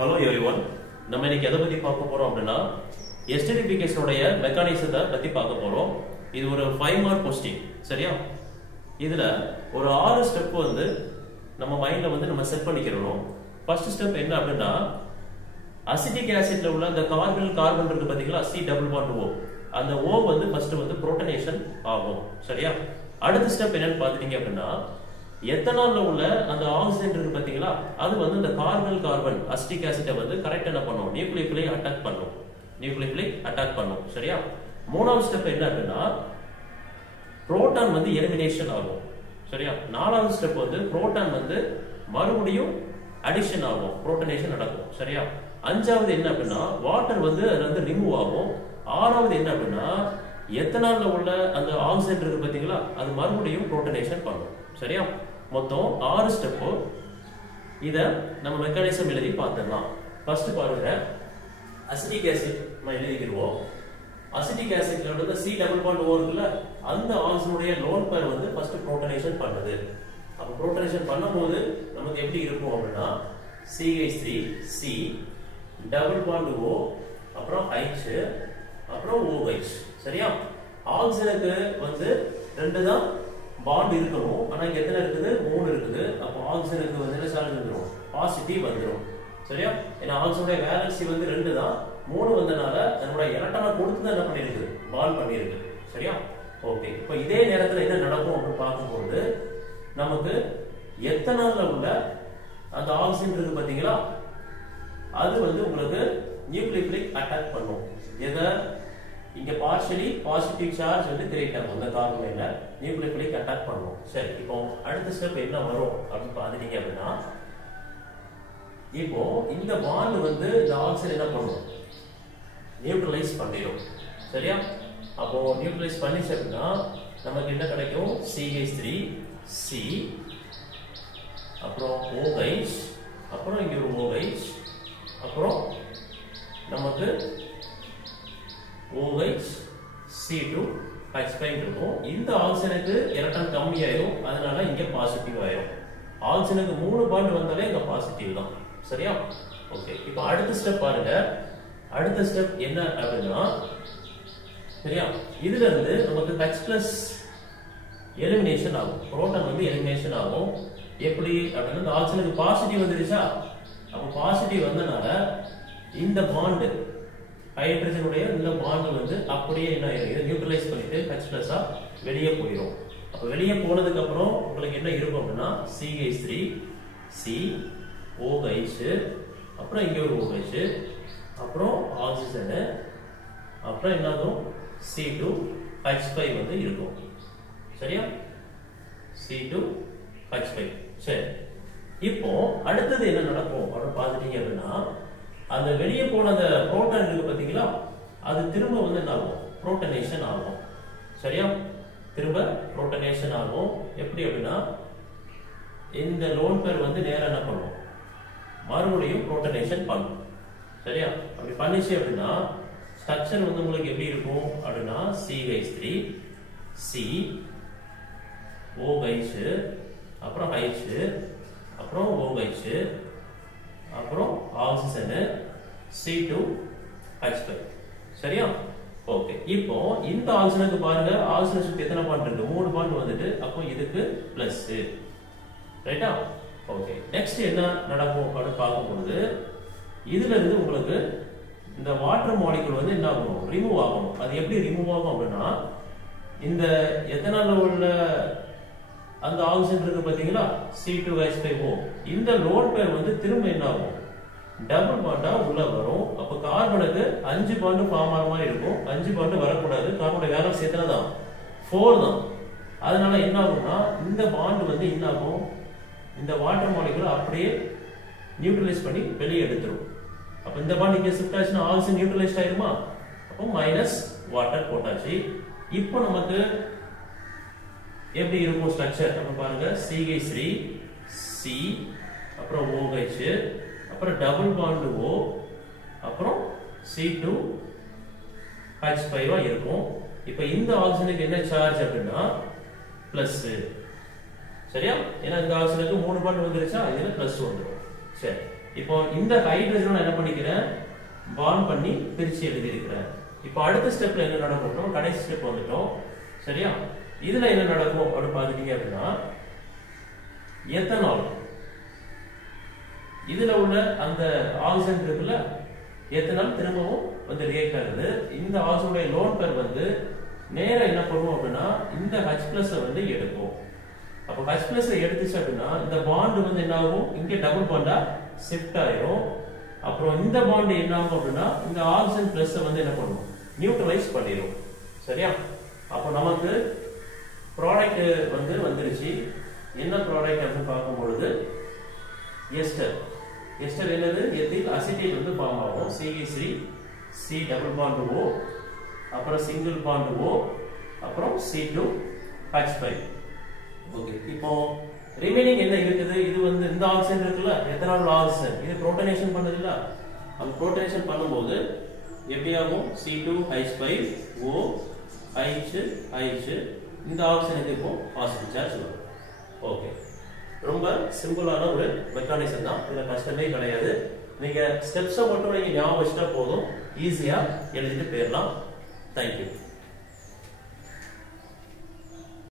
Hello everyone. நம்ம இன்னைக்கு எதை பத்தி பார்க்க போறோம் அப்படினா எஸ்டரிஃபிகேஷன் உடைய மெக்கானிசத்தை பத்தி பார்க்க போறோம். இது ஒரு 5 மார்க் क्वेश्चन. சரியா? இதுல ஒரு 6 ஸ்டெப் வந்து நம்ம மைண்ட்ல வந்து நம்ம செட் பண்ணிக்கிறோம். ஃபர்ஸ்ட் ஸ்டெப் என்ன அப்படினா அசிட்டிக் ஆசிட்ல உள்ள அந்த கார்பன் இருக்கு பாத்தீங்களா C டபுள் பாண்ட் O. அந்த O வந்து ஃபர்ஸ்ட் வந்து புரோட்டனேஷன் ஆகும். சரியா? அடுத்த ஸ்டெப் என்னன்னு பாத்தீங்க அப்படினா எத்தனால்ல உள்ள அந்த ஆக்சிஜன் இருக்கு பாத்தீங்களா அது வந்து இந்த கார்பன் அசிட்டிக் ஆசிட்டை வந்து கரெக்ட்டா என்ன பண்ணும் நியூக்ளியோஃபிலை அட்டாக் பண்ணும் சரியா மூணாவது ஸ்டெப் என்ன அப்படினா புரோட்டான் வந்து எலிமினேஷன் ஆகும் சரியா நாலாவது ஸ்டெப் வந்து புரோட்டான் வந்து மறுபடியும் அடிஷன் ஆகும் புரோட்டனேஷன் நடக்கும் சரியா அஞ்சாவது என்ன அப்படினா வாட்டர் வந்து அதுல இருந்து ரிமூவ் ஆகும் ஆறாவது என்ன அப்படினா எத்தனால்ல உள்ள அந்த ஆக்சிஜன் இருக்கு பாத்தீங்களா அது மறுபடியும் புரோட்டனேஷன் பண்ணும் சரியா மொத்தம் 6 ஸ்டெப் இத நம்ம மெக்கானிசம் எழுதி பார்த்தறலாம் ஃபர்ஸ்ட் பாருங்க அசிட்டிக் ஆசிட் நம்ம எழுதிக்கிறோம் அசிட்டிக் ஆசிட்ல உள்ள C டபுள் பாண்ட் O இருக்குல அந்த ஆக்சிஜனுடைய லோன் பேர் வந்து ஃபர்ஸ்ட் புரோட்டனேஷன் பண்ணுது அப்ப புரோட்டனேஷன் பண்ணும்போது நமக்கு எப்படி இருக்கும் அப்படினா CH3 C double bond O அப்புறம் H அப்புறம் OH சரியா ஆக்சிஜனுக்கு வந்து ரெண்டு தான் பாண்ட் இருக்கணும் ஆனா இங்க எத்தனை இருக்குது 3 இருக்குது அப்ப ஆக்சிஜனுக்கு வந்து என்ன சார்ஜ் வந்துரும் பாசிட்டிவ் வந்துரும் சரியா ஏனா ஆக்சிஜனுடைய வேலன்சி வந்து 2 தான் 3 வந்தனால அதோட எலக்ட்ரானை கொடுத்து தான் என்ன பண்ணிருக்கு பாண்ட் பண்ணிருக்கு சரியா ஓகே இப்போ இதே நேரத்துல என்ன நடக்கும் அப்படி பாக்கும்போது நமக்கு எத்தனால்ல உள்ள அந்த ஆக்சிஜன் இருக்கு பாத்தீங்களா அது வந்து உங்களுக்கு நியூக்ளியோஃபிலை அட்டாக் பண்ணும் எதை இங்க பார்ஷியலி பாசிட்டிவ் சார்ஜ் வந்து கிரியேட் ஆகும் அந்த கார்பன்ல நியூக்ளியோஃபிலை அட்டாக் பண்ணும் சரி இப்போ அடுத்த ஸ்டெப் என்ன வரும் அப்படி பாத்தீங்க அப்படினா இப்போ இந்த பாண்ட் வந்து இந்த ஆக்சிஜன் என்ன பண்ணும் நியூட்ரலைஸ் பண்ணிடும் சரியா அப்போ நியூட்ரலைஸ் பண்ணிச்சு அப்படினா நமக்கு என்ன கிடைக்கும் CH3 C அப்புறம் OH அப்புறம் இங்க ஒரு OH அப்புறம் நமக்கு OH C2 H5 இருக்கும் இந்த ஆக்சிஜனுக்கு எலக்ட்ரான் கம்மி ஆயிடும் அதனால இங்க பாசிட்டிவ் ஆயிடும் ஆக்சிஜனுக்கு 3 பாண்ட் வந்தாலே இங்க பாசிட்டிவ் தான் சரியா ஓகே இப்போ அடுத்த ஸ்டெப் பாருங்க அடுத்த ஸ்டெப் என்ன அப்படினா சரியா இதுல இருந்து நமக்கு H+ எலிமினேஷன் ஆகும் புரோட்டான் வந்து எலிமினேஷன் ஆகும் எப்படி அப்படினா இந்த ஆக்சிஜனுக்கு பாசிட்டிவ் வந்துருச்சா அப்ப பாசிட்டிவ் வந்தனால இந்த பாண்ட் ஹைட்ரஜன் உடைய இந்த பாண்ட் வந்து அப்படியே என்ன ஆயிடும் நியூட்ரலைஸ் பண்ணிட்டு H+ வெளியே போயிடும் அப்ப வெளியே போனதுக்கு அப்புறம் உங்களுக்கு என்ன இருக்கும் அப்படினா CH3 C OH அப்புறம் இங்க ஒரு OH அப்புறம் ஆக்சிஜன் அப்புறம் என்னதும் C2 H5 வந்து இருக்கும் சரியா C2 H5 சரி இப்போ அடுத்து என்ன நடக்கும் அப்படி பாத்துட்டீங்க அப்படினா அந்த வெளியே போன அந்த புரோட்டான் இருக்கு பாத்தீங்களா அது திரும்ப வந்து என்ன ஆகும் புரோட்டனேஷன் ஆகும் சரியா திரும்ப புரோட்டனேஷன் ஆகும் எப்படி அப்படினா இந்த லோன் பேர் வந்து நேரா என்ன பண்ணும் மறுபடியும் புரோட்டனேஷன் பண்ணும் சரியா அப்படி பண்ணிச்சு அப்படினா ஸ்ட்ரக்சர் வந்து உங்களுக்கு எப்படி இருக்கும் அப்படினா CH3 C OH அப்புறம் H அப்புறம் OH அப்புறம் ஆக்சிஜன் C2 H5 சரியா ஓகே இப்போ இந்த ஆக்சிஜனுக்கு பாருங்க ஆக்சிஜன் சுத்தி எத்தனை பாண்ட் இருக்கு 3 பாண்ட் வந்துட்டு அப்போ இதுக்கு பிளஸ் ரைட்டா ஓகே நெக்ஸ்ட் என்ன நடக்கும் அப்படி பார்க்கும்போது இதுல இருந்து உங்களுக்கு இந்த வாட்டர் மாலிக்யூல் வந்து என்ன ஆகும் ரிமூவ் ஆகும் அது எப்படி ரிமூவ் ஆகும் அப்படின்னா இந்த எத்தனால்ல உள்ள அந்த ஆக்சிஜன் இருக்கு பாத்தீங்களா C2 H5O இந்த லோன் பேர் வந்து திரும்ப என்ன ஆகும் டபுள் பாண்டா உள்ள வரும் அப்ப கார்பனுக்கு 5 பாண்ட் ஃபார்ம் ஆற மாதிரி இருக்கும் 5 பாண்ட் வரக்கூடாது கார்பனோட வேலன்ஸ் எத்தனை தான் 4 தான் அதனால என்ன ஆகும்னா இந்த பாண்ட் வந்து என்ன ஆகும் இந்த வாட்டர் மாலிக்யூல் அப்படியே நியூட்ரலைஸ் பண்ணி வெளியே எடுத்துரும் அப்ப இந்த பாண்ட் இங்க ஷிஃப்ட் ஆச்சுனா ஆக்சிஜன் நியூட்ரலைஸ் ஆயிருமா அப்ப மைனஸ் வாட்டர் போட்டாச்சு இப்போ நமக்கு எப்படி இருக்கும் ஸ்ட்ரக்சர் அப்ப பாருங்க CH3 C அப்புறம் OH அப்புறம் டபுள் பாண்ட் O அப்புறம் C2 H5 இருக்கும் இப்போ இந்த ஆக்சிஜனுக்கு என்ன சார்ஜ் அப்படினா பிளஸ் சரியா ஏனா இந்த ஆக்சிஜனுக்கு 3 பாண்ட் வந்துருச்சா இதுல பிளஸ் வந்துரும் சரி இப்போ இந்த ஹைட்ரஜன் என்ன பண்ணிக்கிறேன் பாண்ட் பண்ணி பிரிச்சு எழுதி இருக்கிறேன். இப்போ அடுத்த ஸ்டெப்ல என்ன நடக்கும், கடைசி ஸ்டெப் வந்துட்டோம் சரியா. இதுல என்ன நடக்கும் அப்படின்னு பாத்துட்டீங்க அப்படின்னா எத்தனால் இதுல உள்ள அந்த ஆக்சிஜன் இருக்குல்ல எத்தனால் திரும்பவும் வந்து ரியாக்ட் ஆகுது. இந்த ஆக்சிஜனுடைய லோன் பேர் வந்து நேரா என்ன பண்ணுவோம் அப்படின்னா இந்த H+ வந்து எடுக்கும். அப்ப H+ எடுத்துச்சு அப்படின்னா இந்த பாண்ட் வந்து என்ன ஆகும், இங்க டபுள் பாண்டா ஷிஃப்ட் ஆயிரும். அப்புறம் இந்த பாண்ட் என்ன ஆகும் அப்படின்னா இந்த ஆக்சிஜன் பிளஸ் வந்து என்ன பண்ணும், நியூட்ரலைஸ் பண்ணிடும் சரியா. அப்ப நமக்கு ப்ராடக்ட் வந்து வந்துருச்சு. என்ன ப்ராடக்ட் அப்படின்னு பார்க்கும்பொழுது எஸ்டர். எஸ்டர் என்னது, எத்தில் அசிட்டேட் வந்து ஃபார்ம் ஆகும். CH3 C double bond O, அப்புறம் சிங்கிள் பாண்ட் O, அப்புறம் C2H5. ஓகே, இப்போ ரிமைனிங் என்ன இருக்குது, இது வந்து இந்த ஆக்சிஜன் இருக்குல்ல எத்தனால் ஆக்சிஜன், இது புரோட்டனேஷன் பண்ணுதுல்ல. அந்த புரோட்டனேஷன் பண்ணும்போது எப்படி ஆகும், C2H5O H இந்த ஆக்சிஜனுக்கு இப்போ பாசிட்டிவ் சார்ஜ் வரும். ஓகே, ரொம்ப சிம்பிளான ஒரு மெக்கானிசம் தான், இதுல கஷ்டமே கிடையாது. நீங்க ஸ்டெப்ஸை மட்டும் நீங்க ஞாபகம் வச்சுட்டா போதும், ஈஸியா எழுதிட்டு போயிடலாம். தேங்க்யூ.